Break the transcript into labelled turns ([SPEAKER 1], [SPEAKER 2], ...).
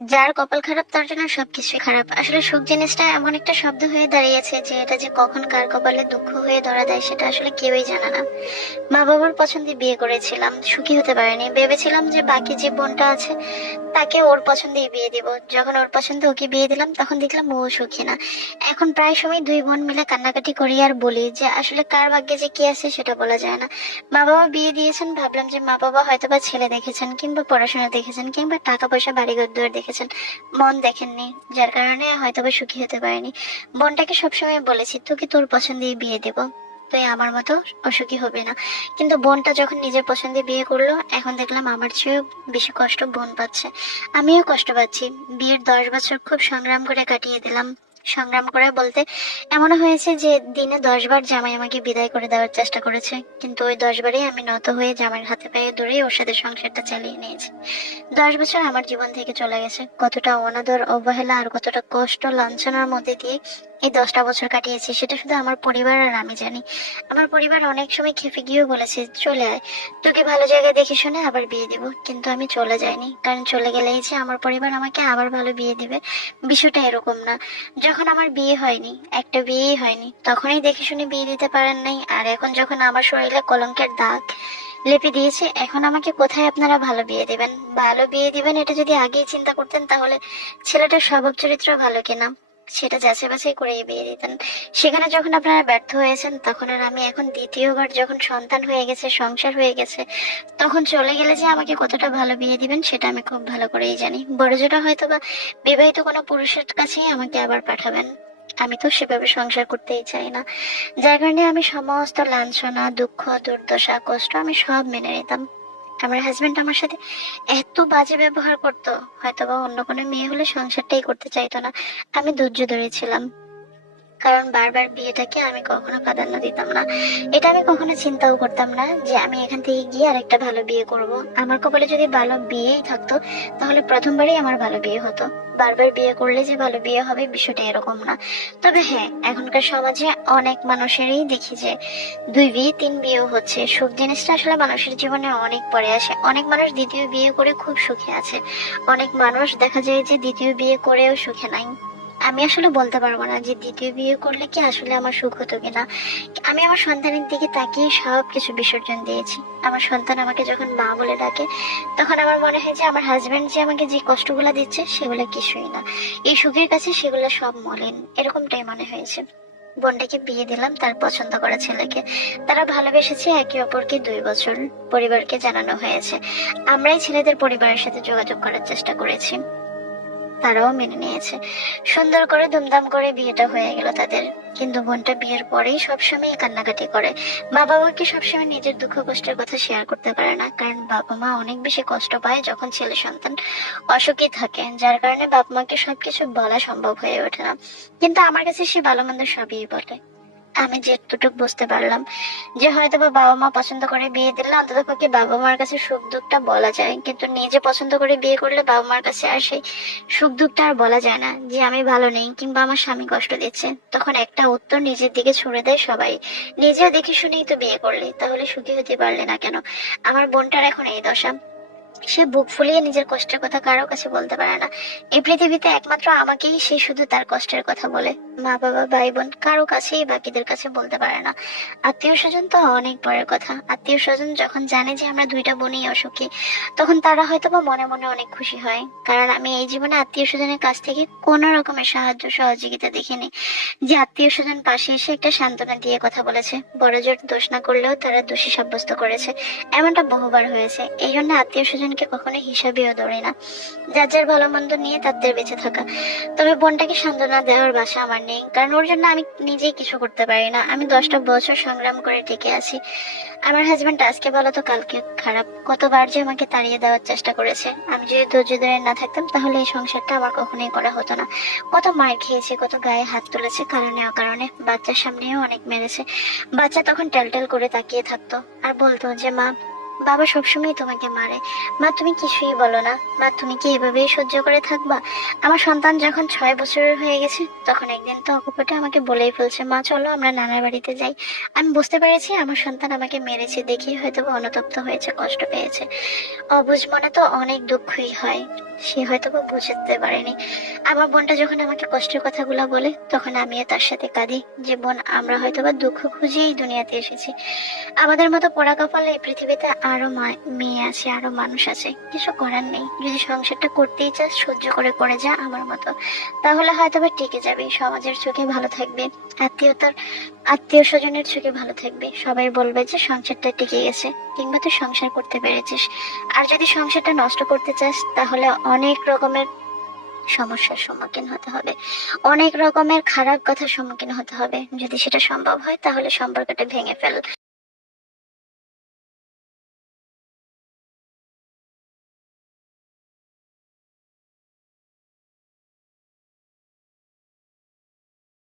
[SPEAKER 1] যার কপাল খারাপ, তার জন্য সবকিছুই খারাপ। আসলে সুখ জিনিসটা এমন একটা শব্দ হয়ে দাঁড়িয়েছে যে এটা যে কখন কার কপালে দুঃখ হয়ে ধরা দেয়, সেটা আসলে কেউই জানে না। মা বাবার পছন্দে বিয়ে করেছিলাম, সুখী হতে পারিনি। ভেবেছিলাম যে বাকি যে বোনটা আছে, তাকে ওর পছন্দেই বিয়ে দিব। যখন ওর পছন্দে ওকে বিয়ে দিলাম, তখন দেখলাম ও সুখী না। এখন প্রায় সময় দুই বোন মিলে কান্নাকাটি করি আর বলি যে আসলে কার ভাগ্যে যে কি আছে সেটা বলা যায় না। মা বাবা বিয়ে দিয়েছেন, ভাবলাম যে মা বাবা হয়তো বা ছেলে দেখেছেন কিংবা পড়াশোনা দেখেছেন কিংবা টাকা পয়সা বাড়ি ঘর দুয়ার দেখেছেন। মন দেখেননি, যার কারণে হয়তো বা সুখী হতে পারেনি। বোনটাকে সবসময় বলেছি, তোকে তোর পছন্দেই বিয়ে দেব। তুই আমার মতো অসুখী হবে না। কিন্তু বোনটা যখন নিজের পছন্দে বিয়ে করল, এখন দেখলাম আমার চেয়েও বেশি কষ্ট বোন পাচ্ছে। আমিও কষ্ট পাচ্ছি। বিয়ের দশ বছর খুব সংগ্রাম করে কাটিয়ে দিলাম। সংগ্রাম করে বলতে এমনও হয়েছে যে দিনে দশ বার জামাই আমাকে বিদায় করে দেওয়ার চেষ্টা করেছে। কিন্তু ওই দশ বারেই আমি নত হয়ে জামাইয়ের হাতে পায়ে ধরে ওর সাথে সংসারটা চালিয়ে নিয়েছি। দশ বছর আমার জীবন থেকে চলে গেছে। কতটা অনাদর, অবহেলা আর কতটা কষ্ট, লাঞ্ছনার মধ্যে দিয়ে এই দশটা বছর কাটিয়েছি, সেটা শুধু আমার পরিবার আর আমি জানি। আমার পরিবার অনেক সময় খেপে গিয়েও বলেছে, চলে আয়। তোকে ভালো জায়গায় দেখে শুনে আবার বিয়ে দিব। কিন্তু আমি চলে যাইনি। কারণ চলে গেলেই যে আমার পরিবার আমাকে আবার ভালো বিয়ে দিবে, বিষয়টা এরকম না। যখন আমার বিয়ে হয়নি, একটা বিয়েই হয়নি, তখনই দেখে শুনে বিয়ে দিতে পারেন নাই। আর এখন যখন আমার শরীরে কলঙ্কের দাগ লেপে দিয়েছে, এখন আমাকে কোথায় আপনারা ভালো বিয়ে দিবেন? ভালো বিয়ে দিবেন এটা যদি আগেই চিন্তা করতেন, তাহলে ছেলেটার স্বভাব চরিত্র ভালো কিনা? সেটা যাচাই বাছাই করে বিয়ে দিতেন। সেখানে যখন আপনারা ব্যর্থ হয়েছেন, তখন আর আমি এখন দ্বিতীয়বার যখন সন্তান হয়ে গেছে, সংসার হয়ে গেছে, তখন চলে গেলে যে আমাকে কতটা ভালো বিয়ে দিবেন, সেটা আমি খুব ভালো করেই জানি। বড় যেটা হয়তো বা বিবাহিত কোনো পুরুষের কাছেই আমাকে আবার পাঠাবেন। আমি তো সেভাবে সংসার করতেই চাই না। যার কারণে আমি সমস্ত লাঞ্ছনা, দুঃখ, দুর্দশা, কষ্ট আমি সব মেনে নিতাম। আমার হাজবেন্ড আমার সাথে এত বাজে ব্যবহার করতো। হয়তো বা অন্য কোনো মেয়ে হলে সংসারটাই করতে চাইতো না। আমি ধৈর্য ধরেছিলাম। কারণ বারবার বিয়েটাকে আমি কখনো প্রাধান্য দিতাম না। এটা আমি কখনো চিন্তাও করতাম না যে আমি এখান থেকে গিয়ে আরেকটা ভালো বিয়ে করব। আমার কপালে যদি ভালো বিয়েই থাকতো, তাহলে প্রথমবারই আমার ভালো বিয়ে হতো। বারবার বিয়ে করলে যে ভালো বিয়ে হবে, বিষয়টা এরকম না। তবে হ্যাঁ এখনকার সমাজে অনেক মানুষেরই দেখি যে দুই বিয়ে, তিন বিয়েও হচ্ছে। সুখ জিনিসটা আসলে মানুষের জীবনে অনেক পরে আসে। অনেক মানুষ দ্বিতীয় বিয়ে করে খুব সুখে আছে। অনেক মানুষ দেখা যায় যে দ্বিতীয় বিয়ে করেও সুখে নাই। আমি আসলে বলতে পারব না যে দ্বিতীয় বিয়ে করলে কি আসলে আমার সুখ হতো কিনা। আমি আমার সন্তানের দিকে তাকিয়ে সব কিছু বিসর্জন দিয়েছি। আমার সন্তান আমাকে যখন মা বলে ডাকে, তখন আমার মনে হয় যে আমার হাজবেন্ড যে আমাকে যে কষ্টগুলো দিচ্ছে, সেগুলো কিছুই না। এই সুখের কাছে সেগুলো সব মলিন। এরকমটাই মনে হয়েছে। বোনটাকে বিয়ে দিলাম তার পছন্দ করা ছেলেকে। তারা ভালোবেসেছে একে অপরকে দুই বছর পরিবারকে জানানো হয়েছে। আমরাই ছেলেদের পরিবারের সাথে যোগাযোগ করার চেষ্টা করেছি। তারাও মেনে নিয়েছে। সুন্দর করে ধুমধাম করে বিয়েটা হয়ে গেল তাদের। কিন্তু বোনটা বিয়ের পরেই সবসময় কান্নাকাটি করে। মা বাবাকে সবসময় নিজের দুঃখ কষ্টের কথা শেয়ার করতে পারে না? কারণ বাবা মা অনেক বেশি কষ্ট পায় যখন ছেলে সন্তান অসুখী থাকে, যার কারণে বাপ মাকে সবকিছু বলা সম্ভব হয়ে ওঠে না। কিন্তু আমার কাছে সে ভালো মন্দ সবই বলে আমি যেটুকু বুঝতে পারলাম যে হয়তো বা বাবা মা পছন্দ করে বিয়ে দিলে অন্তত পক্ষে বাবা মার কাছে সুখ দুঃখটা বলা যায়? কিন্তু নিজে পছন্দ করে বিয়ে করলে বাবা মার কাছে আর সেই সুখ দুঃখটা আর বলা যায় না যে আমি ভালো নেই কিংবা আমার স্বামী কষ্ট দিচ্ছে। তখন একটা উত্তর নিজের দিকে ছুড়ে দেয় সবাই। নিজেও দেখে শুনেই তো বিয়ে করলে, তাহলে সুখী হতে পারলে না কেন? আমার বোনটার এখন এই দশা। সে বুক ফুলিয়ে নিজের কষ্টের কথা কারও কাছে বলতে পারে না। এই পৃথিবীতে একমাত্র আমাকেই সে শুধু তার কষ্টের কথা বলে। মা, বাবা ভাই বোন কারও কাছেই বাকিদের কাছে বলতে পারে না। আত্মীয় স্বজন তো অনেক পরের কথা। আত্মীয় স্বজন যখন জানে যে আমরা দুইটা বোনই অসুখী, তখন তারা হয়তো বা মনে মনে অনেক খুশি হয়। কারণ আমি এই জীবনে আত্মীয় স্বজনের কাছ থেকে কোনো রকমের সাহায্য, সহযোগিতা দেখিনি। যে আত্মীয় স্বজন পাশে এসে একটা সান্ত্বনা দিয়ে কথা বলেছে বড় জোর দোষ না করলেও তারা দোষী সাব্যস্ত করেছে। এমনটা বহুবার হয়েছে। এই জন্য আত্মীয় স্বজনকে কখনো হিসাবেও ধরে না। যার যার ভালো মন্দ নিয়ে তাদের বেঁচে থাকা। তবে বোনটাকে সান্ত্বনা দেওয়ার বাসা আমার নেই। কারণ ওর জন্য আমি নিজেই কিছু করতে পারি না। আমি দশটা বছর সংগ্রাম করে টিকে আছি। আমার হাজবেন্ড আজকে ভালো, তো কালকে খারাপ। কতবার যে আমাকে তাড়িয়ে দেওয়ার চেষ্টা করেছে। আমি যদি ধৈর্য ধরে না থাকতাম, তাহলে এই সংসারটা আমার কখনোই করা হতো না। কত মার খেয়েছে, কত গায়ে হাত তুলেছে, কারণে অকারণে। বাচ্চার সামনেও অনেক মেরেছে। বাচ্চা তখন টেলটেল করে তাকিয়ে থাকতো। আর বলতো যে, মা বাবা সবসময় তোমাকে মারে। মা, তুমি কিছুই বলো না। মা, তুমি কি এভাবেই সহ্য করে থাকবা? আমার সন্তান যখন ছয় বছরের হয়ে গেছে, তখন একদিন তো অকপটে আমাকে বলেই ফেলছে, মা, চলো আমরা নানার বাড়িতে যাই। আমি বুঝতে পেরেছি আমার সন্তান আমাকে মেরেছে দেখেই হয়তো অনুতপ্ত হয়েছে, কষ্ট পেয়েছে। অবুঝ মনে তো অনেক দুঃখই হয়। সে হয়তো বা বুঝতে পারেনি। আমার বোনটা যখন আমাকে কষ্টের কথাগুলো বলে, তখন আমিও তার সাথে কাঁদি যে, বোন, আমরা হয়তো বা দুঃখ খুঁজেই দুনিয়াতে এসেছি। আমাদের মতো পোড়া কপালে এই পৃথিবীতে আরও মেয়ে আছে, আরও মানুষ আছে, কিছু করার নেই। যদি সংসারটা করতেই চাস, সহ্য করে করে যা আমার মতো। তাহলে হয়তো বা টিকে যাবে, সমাজের চোখে ভালো থাকবে, আত্মীয়তার, আত্মীয় স্বজনের চোখে ভালো থাকবে। সবাই বলবে যে সংসারটা টিকে গেছে, কিংবা তুই সংসার করতে পেরেছিস। আর যদি সংসারটা নষ্ট করতে চাস, তাহলে অনেক রকমের সমস্যার সম্মুখীন হতে হবে। অনেক রকমের খারাপ কথার সম্মুখীন হতে হবে। যদি সেটা সম্ভব হয়, তাহলে সম্পর্কটা ভেঙে ফেল।